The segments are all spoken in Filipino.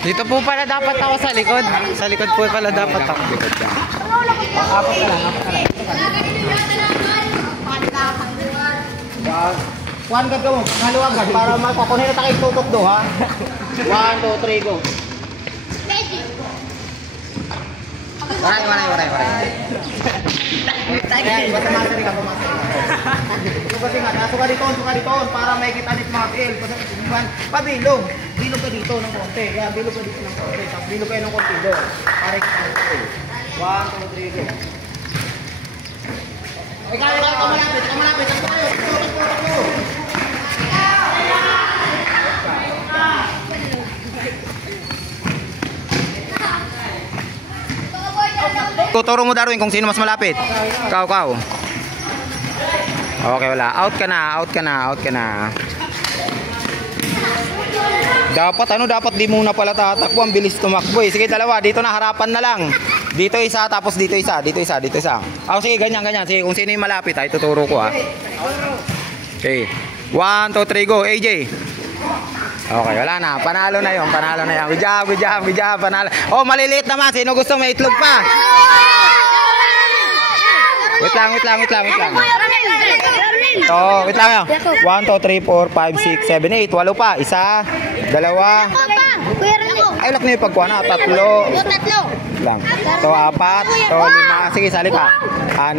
Dito po pala dapat ako sa likod. Sa likod po pala dapat ako. Likod ka. Apat ka lang. Kuhan ka mo, haluwagan para makukunin na tayo tutok do ha. 1, 2, 3, go. Waray. Ayan, basta masari ka, Suka dito, para may kita dito mga pil. Pabilog. Bilog ka dito ng konti. Yan, bilog ka dito ng konti. Tapos bilog kayo ng konti doon. Para kita dito. 1, 2, 3, go. Ikaw, malapit. Tuturo mo Darwin kung sino mas malapit. Ikaw. Okay, wala. Out ka na. Dapat di muna pala tatakbo. Ang bilis tumakbo eh. Sige, dalawa. Dito na, harapan na lang. Dito isa, tapos dito isa. Oh, sige, ganyan. Sige, kung sino yung malapit, tuturo ko ha. Okay. 1, 2, 3, go. AJ. Okay, wala na. Panalo na yun. Good job. Panalo. Oh, maliliit naman. Sino gusto may itlog pa? Wait lang. So, wait lang. 1, 2, 3, 4, 5, 6, 7, 8. Walo pa. Isa, dalawa. Ay, lak na yung pagkuha na. Tatlo. Lang. So, 4. So, 5. Sige, sali pa. 6.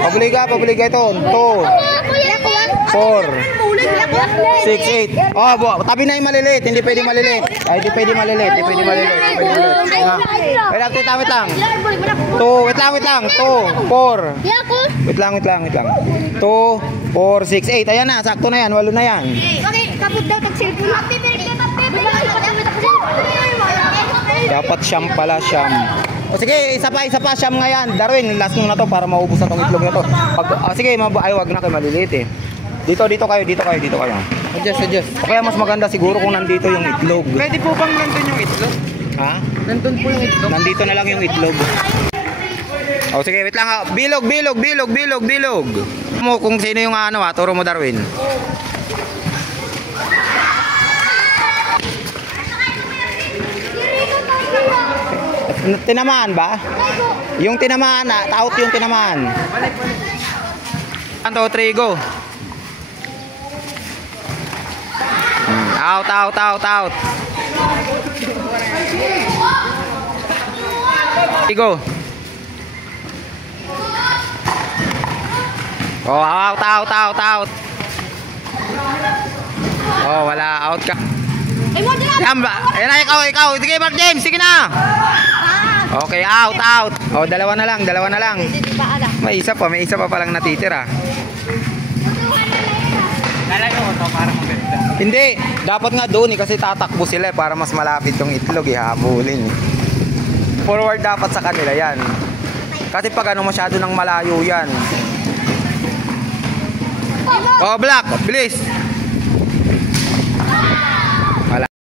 Pabliga ito. 2. 4, 6, 8. Oh, tabi na yung maliliit. Hindi pwede maliliit. Hindi pwede maliliit. Wait lang. 2, wait lang. 2, 4. Wait lang. 2, 4, 6, 8. Ayan na, sakto na yan. 8 na yan. Okay, kapag daw tag-cellphone. Dapat siyam pala. O sige, isa pa siyam nga yan. Darwin, last mo na to para maubos na tong itlog na to. Sige, wag na kayo maliliit eh. Dito kayo. Adjust. Kaya mas maganda siguro kung nandito yung itlog. Pwede po bang nandun yung itlog? Ha? Nandun po yung itlog. Nandito na lang yung itlog. O sige, wait lang ha. Bilog. Mo kung sino yung turo mo Darwin. Tinamaan ba? Yung tinamaan, out yung tinamaan. 1, 2, 3, go. Out. Go. Oh, out. Oh, wala, out ka. Ayan, ikaw. Sige, Mark James, sige na. Okay, out. Oh, dalawa na lang. May isa pa palang natitira. Talaga ko to para maganda. Hindi, dapat nga doon kasi tatakbo sila para mas malapit yung itlog habulin. Forward dapat sa kanila yan. Kasi pag masyado nang malayo yan. Oh, Black, bilis.